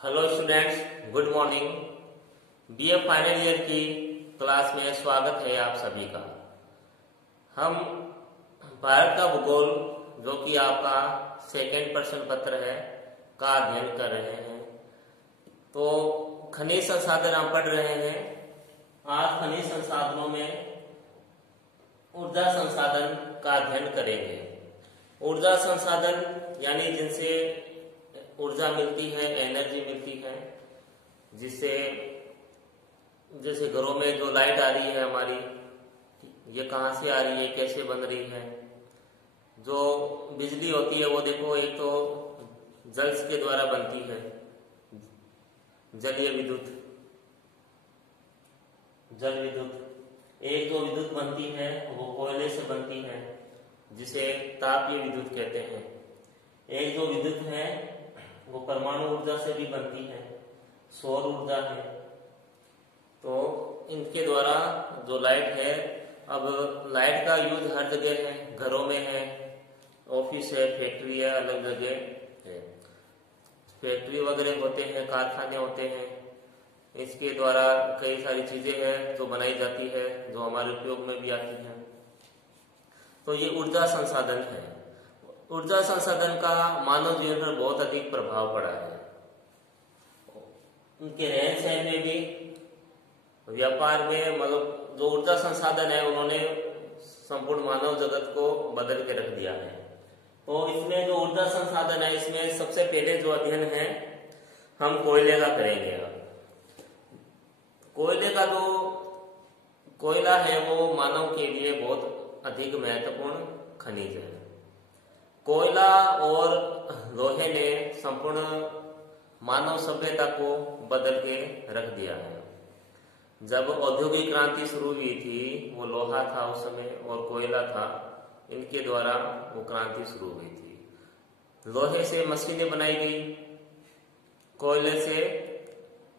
Hello students, good morning. BA final year की class में स्वागत है आप सभी का। हम भारत का भूगोल, जो कि आपका सेकेंड प्रश्न पत्र है, का अध्ययन कर रहे हैं। तो खनिज संसाधन हम पढ़ रहे हैं। आज खनिज संसाधनों में ऊर्जा संसाधन का अध्ययन करेंगे। ऊर्जा संसाधन यानी जिनसे ऊर्जा मिलती है, एनर्जी मिलती है, जिससे जैसे घरों में जो लाइट आ रही है हमारी, ये कहाँ से आ रही है, कैसे बन रही है। जो बिजली होती है वो देखो, एक तो जल के द्वारा बनती है, जलीय विद्युत, जल विद्युत। एक जो विद्युत बनती है वो कोयले से बनती है, जिसे तापीय विद्युत कहते हैं। एक जो विद्युत है वो परमाणु ऊर्जा से भी बनती है, सौर ऊर्जा है। तो इनके द्वारा जो लाइट है, अब लाइट का यूज हर जगह है, घरों में है, ऑफिस है, फैक्ट्री है, अलग जगह है। फैक्ट्री वगैरह होते हैं, कारखाने होते हैं। इसके द्वारा कई सारी चीजें हैं जो बनाई जाती है, जो हमारे उपयोग में भी आती है। तो ये ऊर्जा संसाधन है। ऊर्जा संसाधन का मानव जीवन पर बहुत अधिक प्रभाव पड़ा है। उनके रहन सहन में भी, व्यापार में, मतलब जो ऊर्जा संसाधन है उन्होंने संपूर्ण मानव जगत को बदल के रख दिया है। तो इसमें जो ऊर्जा संसाधन है, इसमें सबसे पहले जो अध्ययन है हम कोयले का करेंगे। कोयले का जो कोयला है वो मानव के लिए बहुत अधिक महत्वपूर्ण खनिज है। कोयला और लोहे ने संपूर्ण मानव सभ्यता को बदल के रख दिया है। जब औद्योगिक क्रांति शुरू हुई थी, वो लोहा था उस समय और कोयला था, इनके द्वारा वो क्रांति शुरू हुई थी। लोहे से मशीनें बनाई गई, कोयले से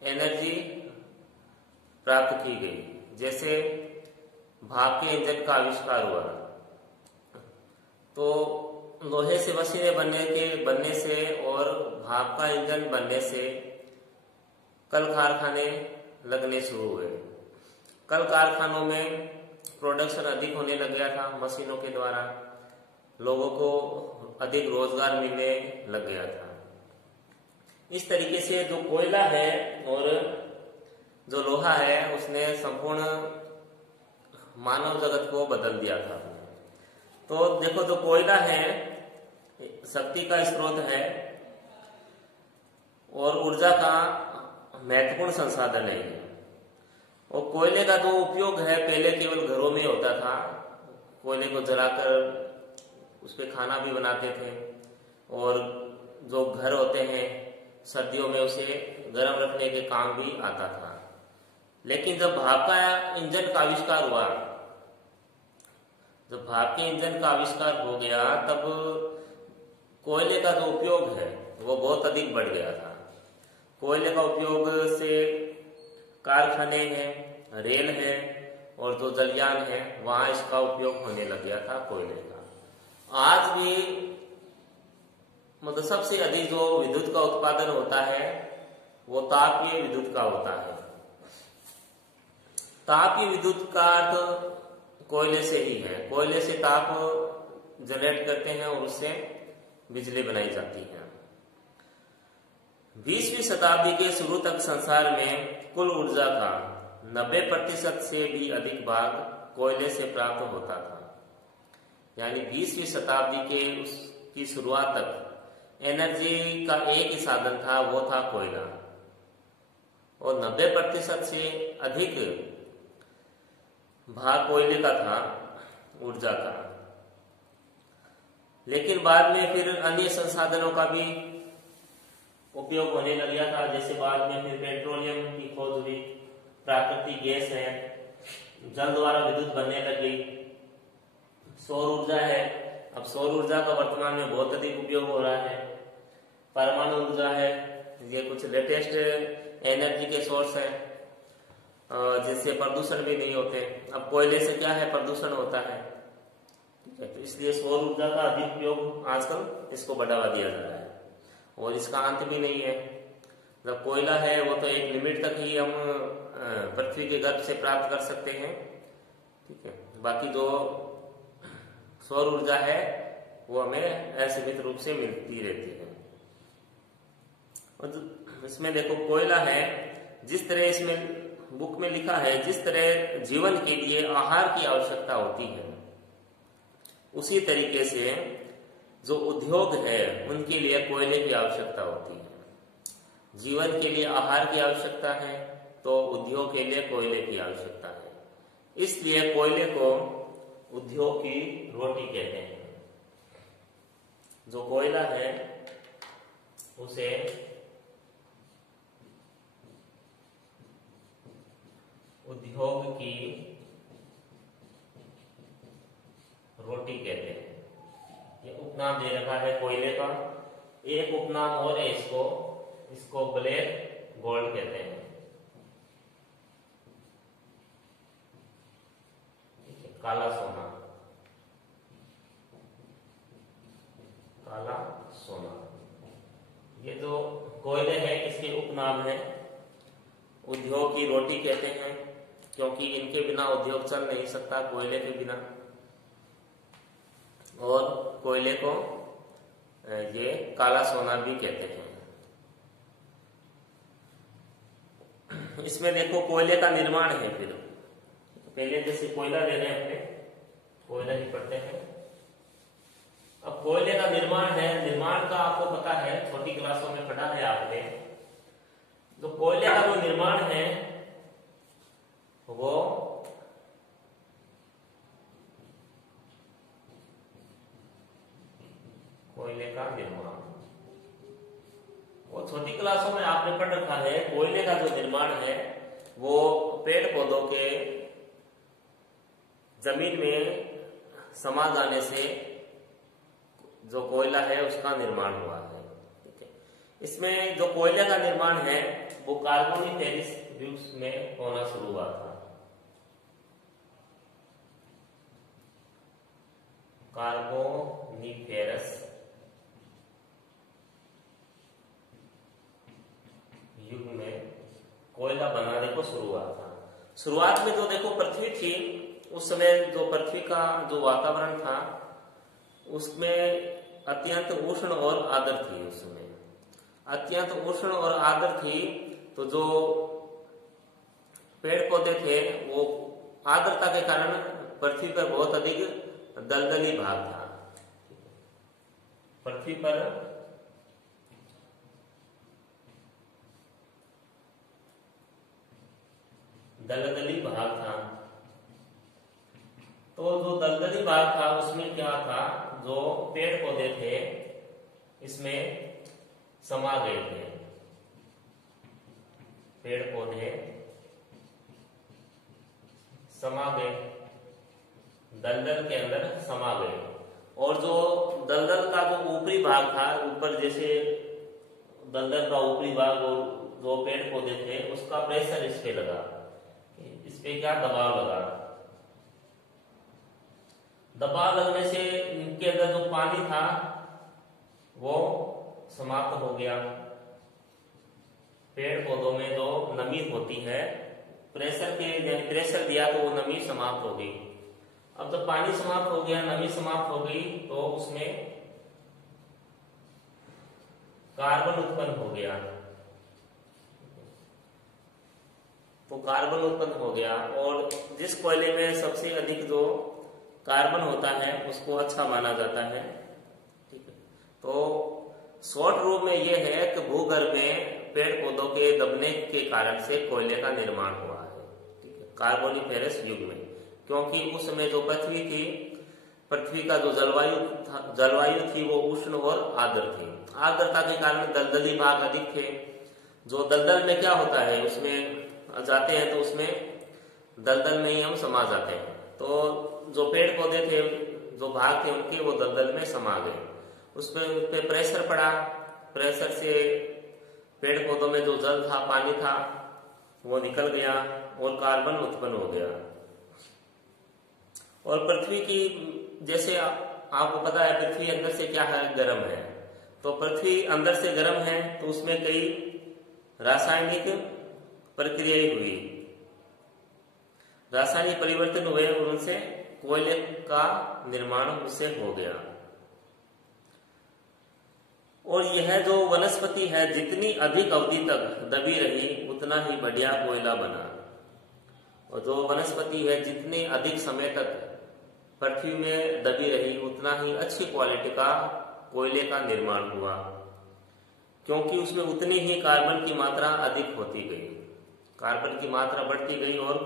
एनर्जी प्राप्त की गई। जैसे भाप के इंजन का आविष्कार हुआ, तो लोहे से मशीनें बनने से और भाप का इंजन बनने से कल कारखाने लगने शुरू हुए। कल कारखानों में प्रोडक्शन अधिक होने लग गया था, मशीनों के द्वारा लोगों को अधिक रोजगार मिलने लग गया था। इस तरीके से जो कोयला है और जो लोहा है, उसने संपूर्ण मानव जगत को बदल दिया था। तो देखो, जो कोयला है शक्ति का स्रोत है और ऊर्जा का महत्वपूर्ण संसाधन है। और कोयले का जो उपयोग है, पहले केवल घरों में होता था। कोयले को जलाकर उस पर खाना भी बनाते थे, और जो घर होते हैं सर्दियों में उसे गर्म रखने के काम भी आता था। लेकिन जब भाप का इंजन का आविष्कार हुआ, जब भाप के इंजन का आविष्कार हो गया, तब कोयले का जो उपयोग है वो बहुत अधिक बढ़ गया था। कोयले का उपयोग से कारखाने हैं, रेल है और जो जलयान है, वहां इसका उपयोग होने लग गया था कोयले का। आज भी मतलब सबसे अधिक जो विद्युत का उत्पादन होता है वो तापीय विद्युत का होता है। तापीय विद्युत का अर्थ कोयले से ही है। कोयले से ताप जनरेट करते हैं और उससे बिजली बनाई जाती है। 20वीं शताब्दी के शुरू तक संसार में कुल ऊर्जा का 90% से भी अधिक भाग कोयले से प्राप्त होता था। यानी 20वीं शताब्दी के की शुरुआत तक एनर्जी का एक ही साधन था, वो था कोयला, और 90% से अधिक भाग कोयले का था, ऊर्जा का। लेकिन बाद में फिर अन्य संसाधनों का भी उपयोग होने लग गया था। जैसे बाद में फिर पेट्रोलियम की खोज हुई, प्राकृतिक गैस है, जल द्वारा विद्युत बनने लग गई, सौर ऊर्जा है। अब सौर ऊर्जा का वर्तमान में बहुत अधिक उपयोग हो रहा है। परमाणु ऊर्जा है, ये कुछ लेटेस्ट एनर्जी के सोर्स है, जिससे प्रदूषण भी नहीं होते। अब कोयले से क्या है, प्रदूषण होता है। तो इसलिए सौर ऊर्जा का अधिक उपयोग आजकल इसको बढ़ावा दिया जा रहा है, और इसका अंत भी नहीं है। जब कोयला है वो तो एक लिमिट तक ही हम पृथ्वी के गर्भ से प्राप्त कर सकते हैं, ठीक है। बाकी जो सौर ऊर्जा है वो हमें असीमित रूप से मिलती रहती है। और इसमें देखो कोयला है, जिस तरह इसमें बुक में लिखा है, जिस तरह जीवन के लिए आहार की आवश्यकता होती है, उसी तरीके से जो उद्योग है उनके लिए कोयले की आवश्यकता होती है। जीवन के लिए आहार की आवश्यकता है तो उद्योग के लिए कोयले की आवश्यकता है। इसलिए कोयले को उद्योग की रोटी कहते हैं। जो कोयला है उसे उद्योग की रोटी कहते हैं। ये उपनाम दे रखा है कोयले का। एक उपनाम और है इसको ब्लैक गोल्ड कहते हैं। काला सोना, काला सोना, ये जो कोयले हैं इसके उपनाम है। उद्योग की रोटी कहते हैं क्योंकि इनके बिना उद्योग चल नहीं सकता, कोयले के बिना। और कोयले को ये काला सोना भी कहते हैं। इसमें देखो कोयले का निर्माण है। फिर पहले जैसे कोयला ले रहे हैं, अपने कोयला ही पढ़ते हैं। अब कोयले का निर्माण है, निर्माण का आपको पता है, छोटी क्लासों में पढ़ा है आपने। जो कोयले का जो निर्माण है वो कोयले का निर्माण, वो छोटी क्लासों में आपने पढ़ रखा है। कोयले का जो निर्माण है वो पेड़ पौधों के जमीन में समा जाने से जो कोयला है उसका निर्माण हुआ है, ठीक है। इसमें जो कोयले का निर्माण है वो कार्बोनिफेरस युग में होना शुरू हुआ था। कार्बोनिफेरस युग में कोयला बनाने को शुरू हुआ था। शुरुआत में जो देखो पृथ्वी थी, उस समय जो पृथ्वी का जो वातावरण था उसमें अत्यंत उष्ण और आर्द्र थी। उस समय अत्यंत उष्ण और आर्द्र थी, तो जो पेड़ पौधे थे वो आर्द्रता के कारण पृथ्वी पर बहुत अधिक दलदली भाग था। पृथ्वी पर दलदली भाग था। तो जो दलदली भाग था उसमें क्या था, जो पेड़ पौधे थे इसमें समा गए थे। पेड़ पौधे समा गए, दलदल के अंदर समा गए। और जो दलदल का जो ऊपरी भाग था, ऊपर जैसे दलदल का ऊपरी भाग और जो पेड़ पौधे थे उसका प्रेशर इस पे लगा, इस पे क्या दबाव लगा। दबाव लगने से इनके अंदर जो पानी था वो समाप्त हो गया। पेड़ पौधों में जो नमी होती है, प्रेशर दिया तो वो नमी समाप्त हो गई। अब जब पानी समाप्त हो गया, नमी समाप्त हो गई, तो उसमें कार्बन उत्पन्न हो गया। तो कार्बन उत्पन्न हो गया, और जिस कोयले में सबसे अधिक जो कार्बन होता है उसको अच्छा माना जाता है, ठीक है। तो शॉर्ट रूप में यह है कि भूगर्भ में पेड़ पौधों के दबने के कारण से कोयले का निर्माण हुआ है, ठीक है, कार्बोनिफेरस युग में। क्योंकि उस समय जो पृथ्वी का जो जलवायु थी वो उष्ण और आर्द्र थी। आर्द्रता के कारण दलदली भाग अधिक थे। जो दलदल में क्या होता है, उसमें जाते हैं तो उसमें दलदल में ही हम समा जाते हैं। तो जो पेड़ पौधे थे, जो भाग थे उनके, वो दलदल में समा गए। उस पे प्रेशर पड़ा, प्रेशर से पेड़ पौधों में जो जल था, पानी था, वो निकल गया और कार्बन उत्पन्न हो गया। और पृथ्वी की, जैसे आपको पता है पृथ्वी अंदर से क्या है, गर्म है। तो पृथ्वी अंदर से गर्म है तो उसमें कई रासायनिक प्रक्रियाएं हुई, रासायनिक परिवर्तन हुए और उनसे कोयले का निर्माण उससे हो गया। और यह जो वनस्पति है जितनी अधिक अवधि तक दबी रही उतना ही बढ़िया कोयला बना, और जो वनस्पति है जितने अधिक समय तक पृथ्वी में दबी रही उतना ही अच्छी क्वालिटी का कोयले का निर्माण हुआ, क्योंकि उसमें उतनी ही कार्बन की मात्रा अधिक होती गई, कार्बन की मात्रा बढ़ती गई और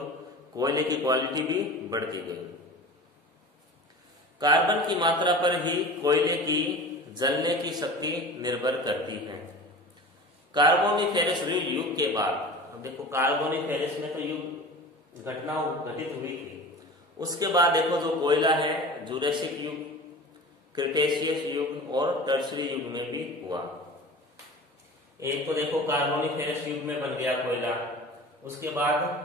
कोयले की क्वालिटी भी बढ़ती गई। कार्बन की मात्रा पर ही कोयले की जलने की शक्ति निर्भर करती है। कार्बोनिफेरस युग के बाद, अब देखो कार्बोनिफेरस में तो युग घटना घटित हुई थी, उसके बाद देखो जो कोयला है जुरेसिक युग, क्रिटेशियस युग और टर्शियरी युग में भी हुआ। एक तो देखो कार्बोनिफेरस युग में बन गया कोयला, उसके बाद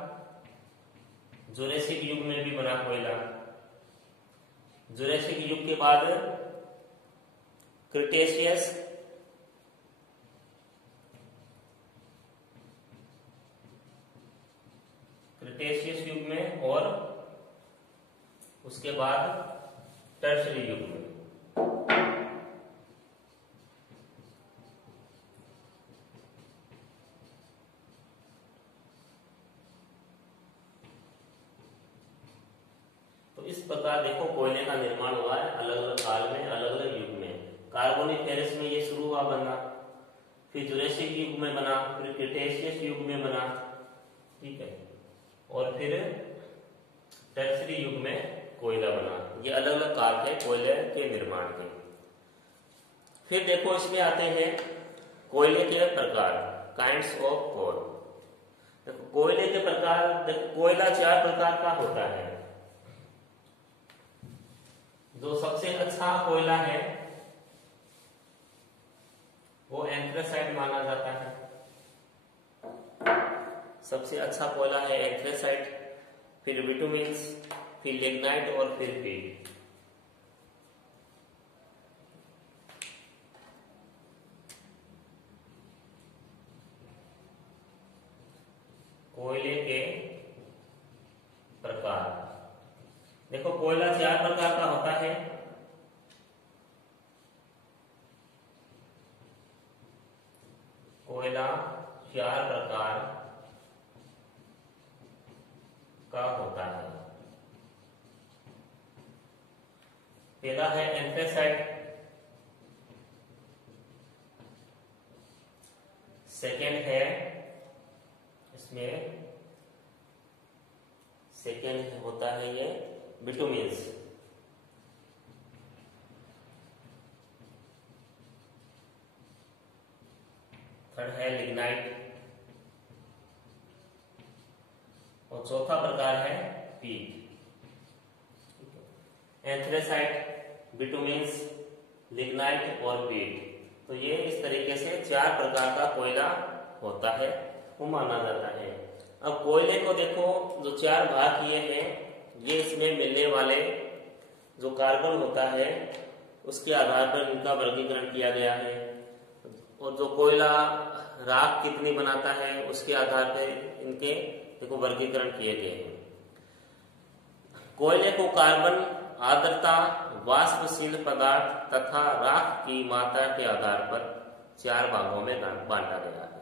जुरेसिक युग में भी बना कोयला, जुरेसिक युग के बाद क्रिटेशियस, क्रिटेशियस युग में और उसके बाद टर्शियरी युग में। तो इस प्रकार देखो कोयले का निर्माण हुआ है अलग अलग काल में, अलग अलग युग में। कार्बोनिफेरस में ये शुरू हुआ बनना, फिर जुरेसिक युग में बना, फिर क्रिटेशियस युग में बना, ठीक है, और फिर टर्शियरी युग में कोयला बना। ये अलग अलग काल है कोयले के निर्माण के। फिर देखो इसमें आते हैं कोयले के प्रकार, काइंड्स ऑफ कोल। देखो कोयले के प्रकार, देखो कोयला 4 प्रकार का होता है। जो सबसे अच्छा कोयला है वो एंथ्रेसाइट माना जाता है, सबसे अच्छा कोयला है एंथ्रेसाइट, फिर बिटुमिन्स, फिर लिग्नाइट और फिर पीट। कोयले के प्रकार, देखो कोयला 4 प्रकार का होता है। कोयला 4 प्रकार का होता है। पहला है एंथ्रेसाइट, सेकेंड है इसमें सेकेंड होता है ये बिटुमिन्स, थर्ड है लिग्नाइट और चौथा प्रकार है पीट। एंथ्रेसाइट, बिटुमिन्स, लिग्नाइट और पीट, तो ये इस तरीके से 4 प्रकार का कोयला होता है, वो माना जाता है। अब कोयले को देखो जो 4 भाग किए हैं, ये इसमें मिलने वाले जो कार्बन होता है उसके आधार पर इनका वर्गीकरण किया गया है, और जो कोयला राख कितनी बनाता है उसके आधार पर इनके देखो वर्गीकरण किए गए हैं। कोयले को कार्बन, आर्द्रता, वाष्पशील पदार्थ तथा राख की मात्रा के आधार पर 4 भागों में बांटा गया है।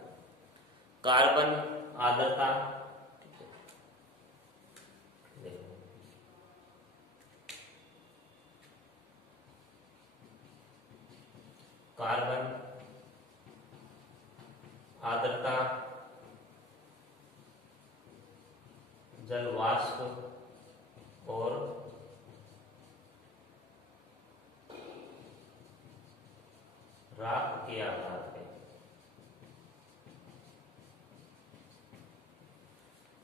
कार्बन, आर्द्रता, कार्बन, आर्द्रता, जल वाष्प और राख के आधार पर।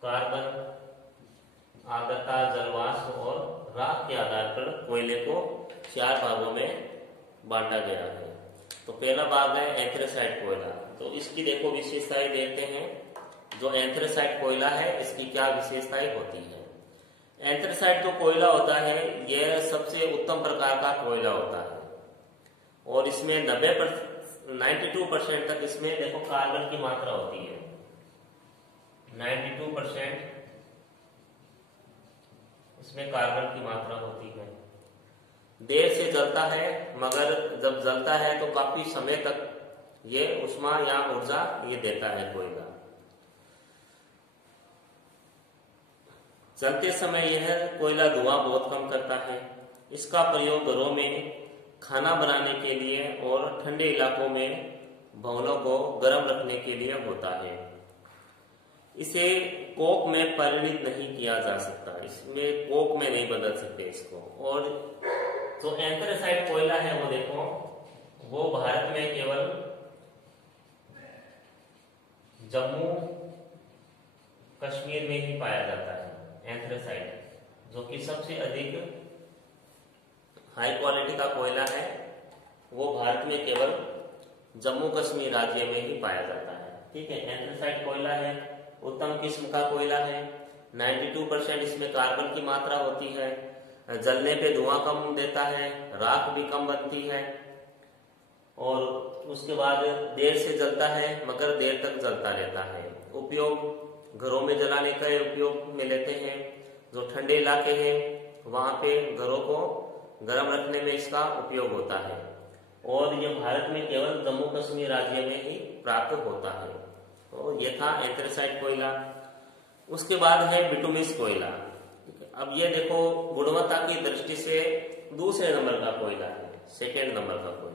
कार्बन, आर्द्रता, जलवाष्प और राख के आधार पर कोयले को 4 भागों में बांटा गया है। तो पहला भाग है एंथ्रेसाइट कोयला, तो इसकी देखो विशेषताएं देखते हैं। जो एंथ्रेसाइट कोयला है इसकी क्या विशेषताएं होती है। एंथ्रेसाइट जो कोयला होता है यह सबसे उत्तम प्रकार का कोयला होता है, और इसमें 92% तक इसमें देखो कार्बन की मात्रा होती है। 92% इसमें कार्बन की मात्रा होती है। देर से जलता है, मगर जब जलता है तो काफी समय तक ये ऊष्मा या ऊर्जा ये देता है कोयला। जलते समय यह कोयला धुआं बहुत कम करता है। इसका प्रयोग घरों में खाना बनाने के लिए और ठंडे इलाकों में भवनों को गर्म रखने के लिए होता है। इसे कोक में परिणित नहीं किया जा सकता, इसमें कोक में नहीं बदल सकते इसको। और जो एंथ्रेसाइट कोयला है वो देखो, वो भारत में केवल जम्मू कश्मीर में ही पाया जाता है। एंथ्रेसाइट जो कि सबसे अधिक हाई क्वालिटी का कोयला है, वो भारत में केवल जम्मू कश्मीर राज्य में ही पाया जाता है। ठीक है, एंथ्रेसाइट कोयला है, उत्तम किस्म का कोयला है। 92% इसमें कार्बन की मात्रा होती है। जलने पे धुआं कम देता है, राख भी कम बनती है, और उसके बाद देर से जलता है मगर देर तक जलता रहता है। उपयोग घरों में जलाने का उपयोग में लेते हैं। जो ठंडे इलाके हैं वहां पे घरों को गर्म रखने में इसका उपयोग होता है। और ये भारत में केवल जम्मू कश्मीर राज्य में ही प्राप्त होता है। तो ये था एंथ्रेसाइट कोयला। उसके बाद है बिटुमिस कोयला। अब ये देखो गुणवत्ता की दृष्टि से दूसरे नंबर का कोयला है, सेकेंड नंबर का कोयला।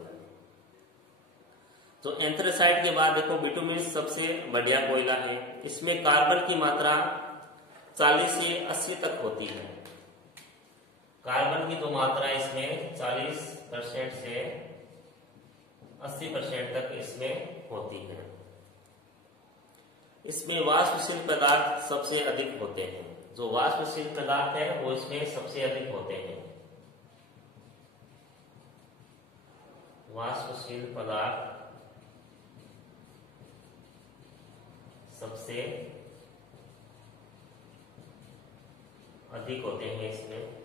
तो एंथ्रेसाइट के बाद देखो बिटुमिस सबसे बढ़िया कोयला है। इसमें कार्बन की मात्रा 40 से 80 तक होती है। कार्बन की जो मात्रा इसमें 40% से 80% तक इसमें होती है। इसमें वाष्पशील पदार्थ सबसे अधिक होते हैं। जो वाष्पशील पदार्थ है वो इसमें सबसे अधिक होते हैं। वाष्पशील पदार्थ सबसे अधिक होते हैं इसमें।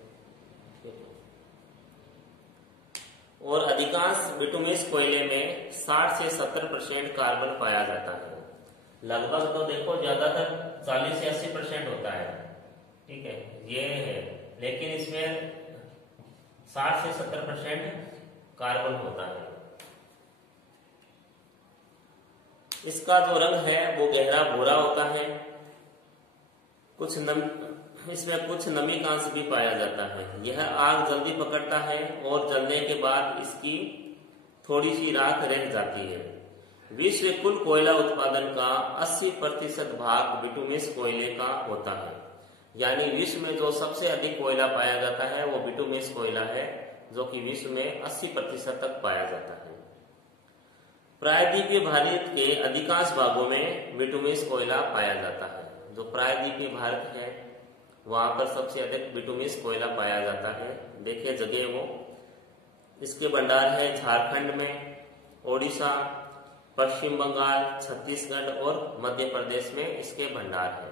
और अधिकांश बिटुमिस कोयले में 60 से 70% कार्बन पाया जाता है। लगभग तो देखो ज्यादातर 40 से 80% होता है। ठीक है, ये है, लेकिन इसमें 60 से 70% कार्बन होता है। इसका जो रंग है वो गहरा भूरा होता है। इसमें कुछ नमी का अंश भी पाया जाता है। यह आग जल्दी पकड़ता है और जलने के बाद इसकी थोड़ी सी राख रह जाती है। विश्व कुल कोयला उत्पादन का 80% भाग बिटुमिस कोयले का होता है। यानी विश्व में जो सबसे अधिक कोयला पाया जाता है वो बिटुमिस कोयला है, जो कि विश्व में 80% तक पाया जाता है। प्रायद्वीपीय भारत के अधिकांश भागों में बिटुमिस कोयला पाया जाता है। जो प्रायद्वीपीय भारत है वहां पर सबसे अधिक बिटुमिस कोयला पाया जाता है। देखिए जगह वो, इसके भंडार है झारखंड में, ओडिशा, पश्चिम बंगाल, छत्तीसगढ़ और मध्य प्रदेश में इसके भंडार है।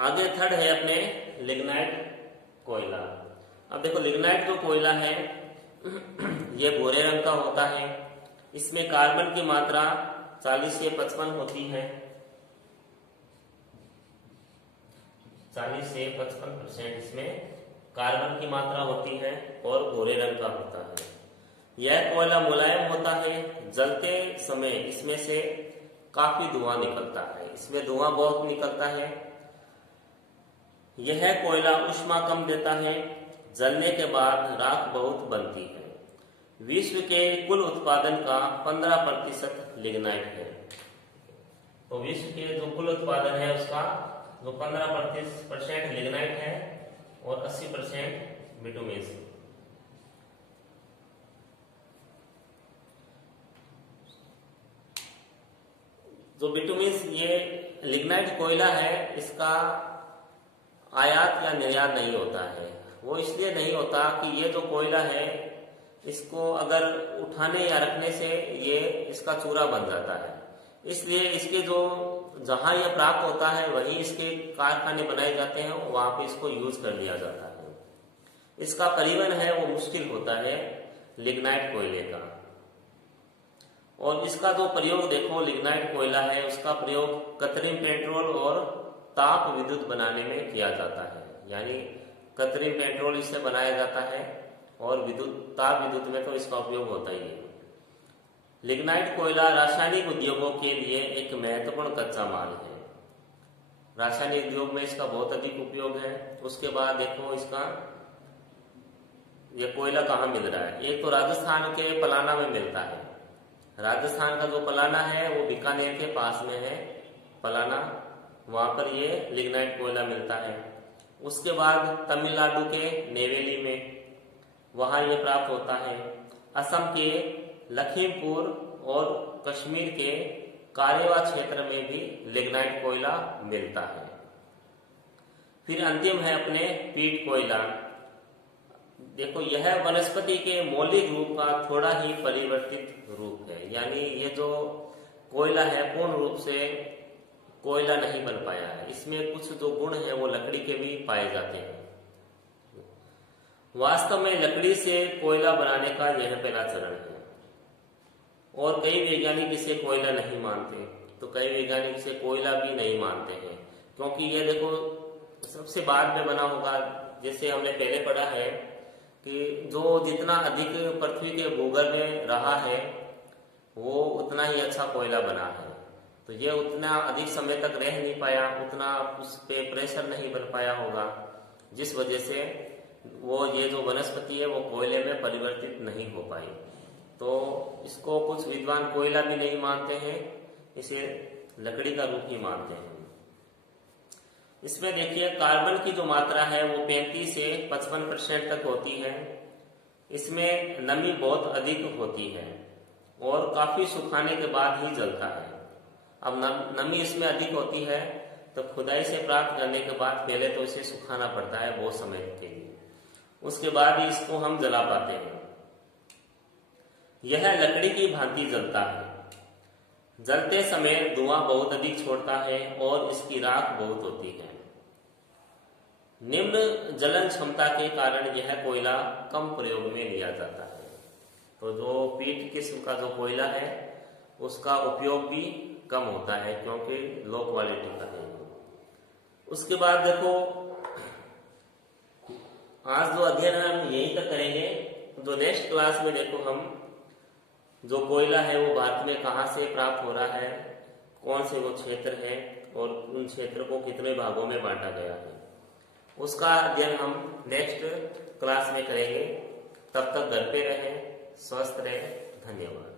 आगे थर्ड है अपने लिग्नाइट कोयला। अब देखो लिग्नाइट जो कोयला है ये भूरे रंग का होता है। इसमें कार्बन की मात्रा 40 से 55 होती है। 40 से 55% इसमें कार्बन की मात्रा होती है और भूरे रंग का होता है। यह कोयला मुलायम होता है। जलते समय इसमें से काफी धुआं निकलता है। इसमें धुआं बहुत निकलता है। यह कोयला ऊष्मा कम देता है। जलने के बाद राख बहुत बनती है। विश्व के कुल उत्पादन का 15% लिग्नाइट है। तो विश्व के जो कुल उत्पादन है उसका जो 15% लिग्नाइट है और 80% बिटुमिस। जो बिटुमिस ये लिग्नाइट कोयला है, इसका आयात या निर्यात नहीं होता है। वो इसलिए नहीं होता कि ये जो कोयला है इसको अगर उठाने या रखने से ये इसका चूरा बन जाता है। इसलिए इसके जो जहां यह प्राप्त होता है वहीं इसके कारखाने बनाए जाते हैं, वहां पे इसको यूज कर लिया जाता है। इसका परिवहन है वो मुश्किल होता है लिग्नाइट कोयले का। और इसका जो प्रयोग देखो लिग्नाइट कोयला है उसका प्रयोग कृत्रिम पेट्रोल और ताप विद्युत बनाने में किया जाता है। यानी कृत्रिम पेट्रोल इससे बनाया जाता है और ताप विद्युत में तो इसका उपयोग होता ही है। लिग्नाइट कोयला रासायनिक उद्योगों के लिए एक महत्वपूर्ण कच्चा माल है। रासायनिक उद्योग में इसका बहुत अधिक उपयोग है। उसके बाद देखो इसका ये कोयला कहाँ मिल रहा है। एक तो राजस्थान के पलाना में मिलता है। राजस्थान का जो पलाना है वो बीकानेर के पास में है पलाना, वहां पर ये लिग्नाइट कोयला मिलता है। उसके बाद तमिलनाडु के नेवेली में वहां ये प्राप्त होता है। असम के लखीमपुर और कश्मीर के कारेवा क्षेत्र में भी लिग्नाइट कोयला मिलता है। फिर अंतिम है अपने पीट कोयला। देखो यह वनस्पति के मौलिक रूप का थोड़ा ही परिवर्तित रूप है। यानी ये जो कोयला है पूर्ण रूप से कोयला नहीं बन पाया है। इसमें कुछ जो गुण है वो लकड़ी के भी पाए जाते हैं। वास्तव में लकड़ी से कोयला बनाने का यह पहला चरण है और कई वैज्ञानिक इसे कोयला नहीं मानते, तो कई वैज्ञानिक इसे कोयला भी नहीं मानते हैं क्योंकि ये देखो सबसे बाद में बना होगा। जैसे हमने पहले पढ़ा है कि जो जितना अधिक पृथ्वी के भूगर्भ में रहा है वो उतना ही अच्छा कोयला बना है। तो ये उतना अधिक समय तक रह नहीं पाया, उतना उस पे प्रेशर नहीं बन पाया होगा, जिस वजह से वो ये जो वनस्पति है वो कोयले में परिवर्तित नहीं हो पाई। तो इसको कुछ विद्वान कोयला भी नहीं मानते हैं, इसे लकड़ी का रूप ही मानते हैं। इसमें देखिए कार्बन की जो मात्रा है वो 35 से 55% तक होती है। इसमें नमी बहुत अधिक होती है और काफी सुखाने के बाद ही जलता है। अब नमी इसमें अधिक होती है तो खुदाई से प्राप्त करने के बाद पहले तो इसे सुखाना पड़ता है बहुत समय के लिए, उसके बाद ही इसको हम जला पाते हैं। यह लकड़ी की भांति जलता है। जलते समय धुआं बहुत अधिक छोड़ता है और इसकी राख बहुत होती है। निम्न जलन क्षमता के कारण यह कोयला कम प्रयोग में लिया जाता है। तो जो पीट किस्म का जो कोयला है उसका उपयोग भी कम होता है क्योंकि लो क्वालिटी का है। उसके बाद देखो आज जो अध्ययन है हम यही तक करेंगे। जो नेक्स्ट क्लास में देखो हम जो कोयला है वो भारत में कहाँ से प्राप्त हो रहा है, कौन से वो क्षेत्र है और उन क्षेत्र को कितने भागों में बांटा गया है, उसका अध्ययन हम नेक्स्ट क्लास में करेंगे। तब तक घर पे रहें, स्वस्थ रहें। धन्यवाद।